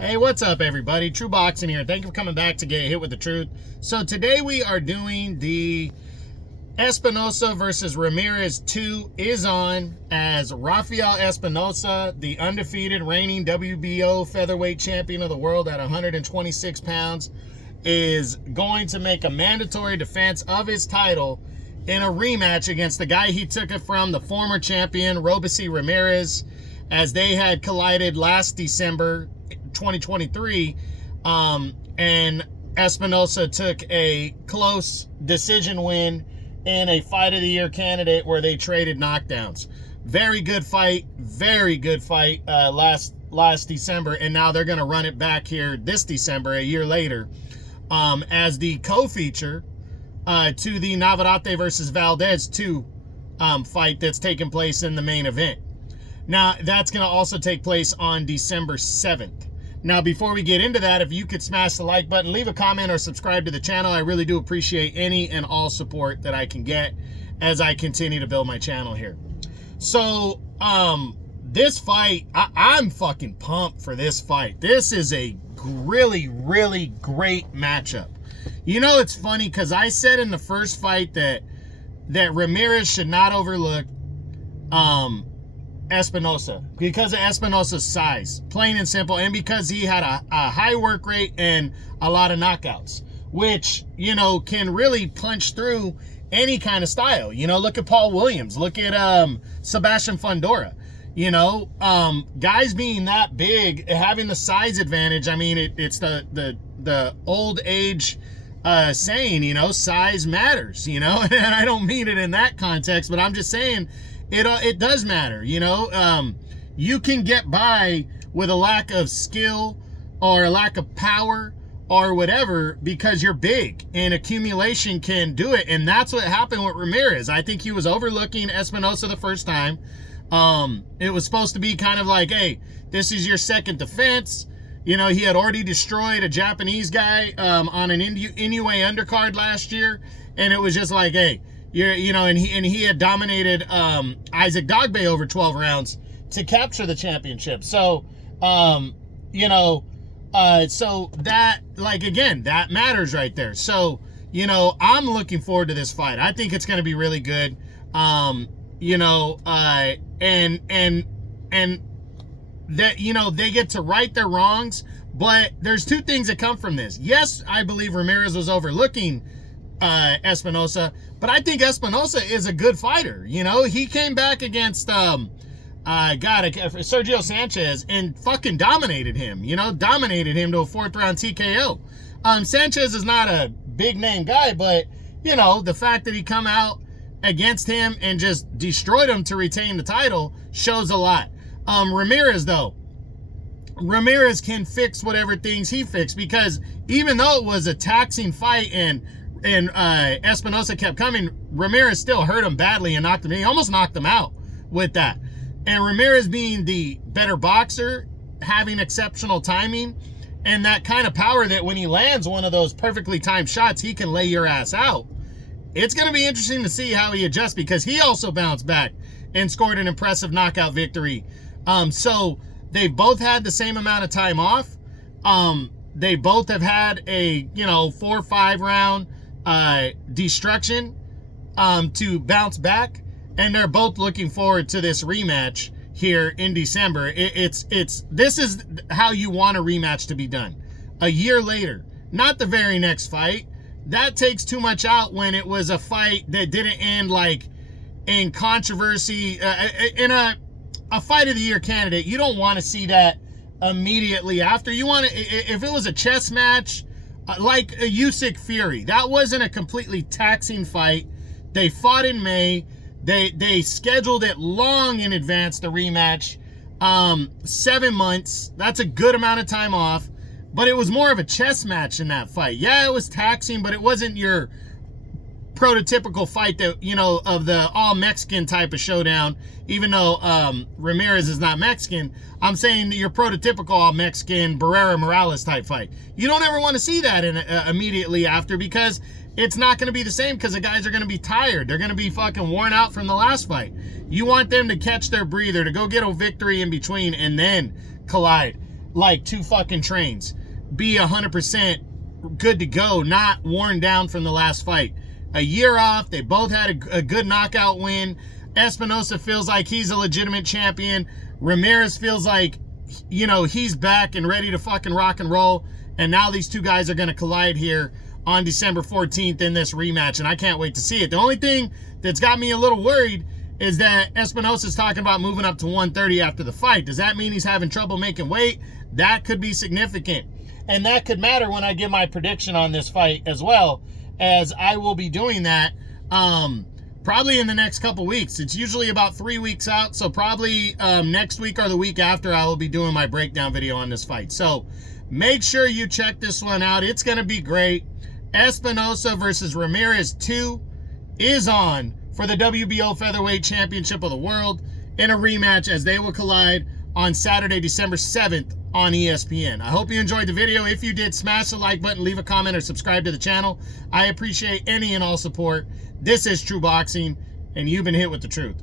Hey, what's up, everybody? True Boxing here. Thank you for coming back to Get Hit with the Truth. So today we are doing the Espinoza versus Ramirez 2 is on, as Rafael Espinoza, the undefeated reigning WBO featherweight champion of the world at 126 pounds, is going to make a mandatory defense of his title in a rematch against the guy he took it from, the former champion, Robeisy Ramirez, as they had collided last December 2023, and Espinoza took a close decision win in a Fight of the Year candidate where they traded knockdowns. Very good fight last December, and now they're going to run it back here this December, a year later, as the co-feature to the Navarrete versus Valdez 2 fight that's taking place in the main event. Now, that's going to also take place on December 7th. Now, before we get into that, if you could smash the like button, leave a comment, or subscribe to the channel. I really do appreciate any and all support that I can get as I continue to build my channel here. So, this fight, I'm fucking pumped for this fight. This is a really, really great matchup. You know, it's funny because I said in the first fight that Ramirez should not overlook Espinoza because of Espinoza's size, plain and simple, and because he had a high work rate and a lot of knockouts, which, you know, can really punch through any kind of style. You know, look at Paul Williams, look at Sebastian Fundora. You know, guys being that big, having the size advantage. I mean, it's the old age saying, you know, size matters, you know, and I don't mean it in that context, but I'm just saying it does matter, you know. You can get by with a lack of skill or a lack of power or whatever because you're big, and accumulation can do it, and that's what happened with Ramirez. I think he was overlooking Espinoza the first time. It was supposed to be kind of like, hey, this is your second defense. You know, he had already destroyed a Japanese guy on an Inoue undercard last year, and it was just like, hey, you know, and he had dominated Isaac Dogbe over 12 rounds to capture the championship. So, you know, so that, like, again, that matters right there. So, you know, I'm looking forward to this fight. I think it's going to be really good. You know, and that, you know, they get to right their wrongs, but there's two things that come from this. Yes, I believe Ramirez was overlooking Espinoza, but I think Espinoza is a good fighter. You know, he came back against Sergio Sanchez and fucking dominated him, you know, dominated him to a 4th round TKO. Sanchez is not a big name guy, but, you know, the fact that he come out against him and just destroyed him to retain the title shows a lot. Ramirez, though, Ramirez can fix whatever things he fixed, because even though it was a taxing fight and Espinoza kept coming, Ramirez still hurt him badly and knocked him. He almost knocked him out with that. And Ramirez, being the better boxer, having exceptional timing and that kind of power that when he lands one of those perfectly timed shots, he can lay your ass out. It's going to be interesting to see how he adjusts, because he also bounced back and scored an impressive knockout victory. So they both had the same amount of time off. They both have had a, you know, 4 or 5 round destruction to bounce back, and they're both looking forward to this rematch here in December. This is how you want a rematch to be done. A year later, not the very next fight. That takes too much out when it was a fight that didn't end like in controversy. In a Fight of the Year candidate, you don't want to see that immediately after. You want to, if it was a chess match, like a Usyk Fury, that wasn't a completely taxing fight. They fought in May. They scheduled it long in advance, the rematch. 7 months. That's a good amount of time off. But it was more of a chess match in that fight. Yeah, it was taxing, but it wasn't your prototypical fight that, you know, of the all-Mexican type of showdown. Even though Ramirez is not Mexican, I'm saying your prototypical all-Mexican Barrera Morales type fight. You don't ever want to see that immediately after, because it's not going to be the same, because the guys are going to be tired. They're going to be fucking worn out from the last fight. You want them to catch their breather, to go get a victory in between, and then collide. like two fucking trains. Be 100% good to go, not worn down from the last fight. A year off, they both had a good knockout win. Espinoza feels like he's a legitimate champion. Ramirez feels like, you know, he's back and ready to fucking rock and roll. And now these two guys are going to collide here on December 14th in this rematch, and I can't wait to see it. The only thing that's got me a little worried is that Espinoza's talking about moving up to 130 after the fight. Does that mean he's having trouble making weight? That could be significant. And that could matter when I give my prediction on this fight as well, as I will be doing that probably in the next couple weeks. It's usually about 3 weeks out, so probably next week or the week after I will be doing my breakdown video on this fight. So make sure you check this one out. It's going to be great. Espinoza versus Ramirez 2 is on for the WBO Featherweight Championship of the World in a rematch, as they will collide on Saturday, December 7th on ESPN. I hope you enjoyed the video. If you did, smash the like button, leave a comment, or subscribe to the channel. I appreciate any and all support. This is True Boxing, and you've been hit with the truth.